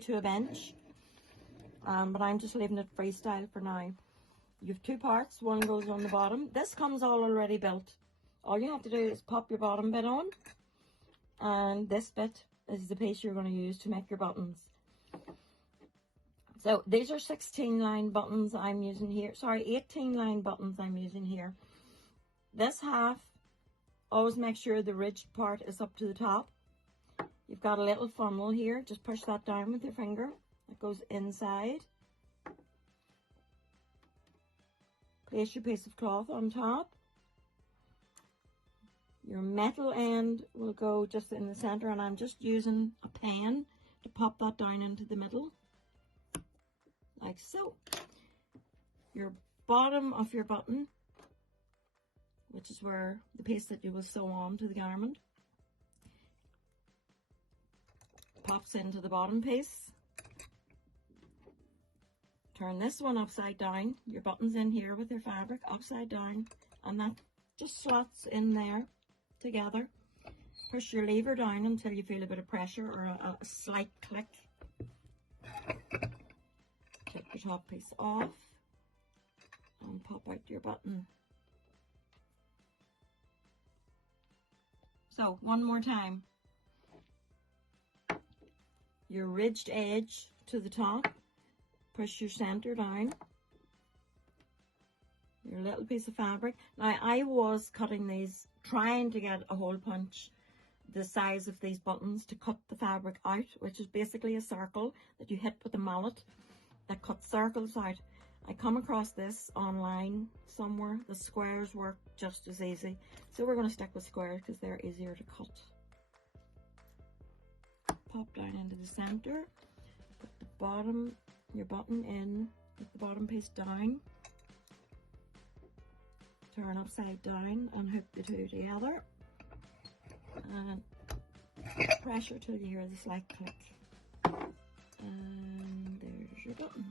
to a bench, but I'm just leaving it freestyle for now. You have two parts, one goes on the bottom. This comes all already built. All you have to do is pop your bottom bit on, and this bit is the piece you're going to use to make your buttons. So these are 16 line buttons I'm using here. Sorry, 18 line buttons I'm using here. This half, always make sure the ridged part is up to the top. You've got a little funnel here. Just push that down with your finger. It goes inside. Place your piece of cloth on top. Your metal end will go just in the center, and I'm just using a pen to pop that down into the middle, like so. Your bottom of your button, which is where the piece that you will sew on to the garment, pops into the bottom piece. Turn this one upside down. Your button's in here with your fabric upside down, and that just slots in there together. Push your lever down until you feel a bit of pressure or a slight click. Take your top piece off and pop out your button. So one more time. Your ridged edge to the top. Push your center down. Your little piece of fabric. Now I was cutting these, trying to get a hole punch the size of these buttons to cut the fabric out, which is basically a circle that you hit with a mallet that cuts circles out. I come across this online somewhere. The squares work just as easy. So we're going to stick with squares because they're easier to cut. Pop down into the center. Put the bottom, your button in with the bottom piece down. Turn upside down and hook the two together. And pressure till you hear the slight click. And there's your button.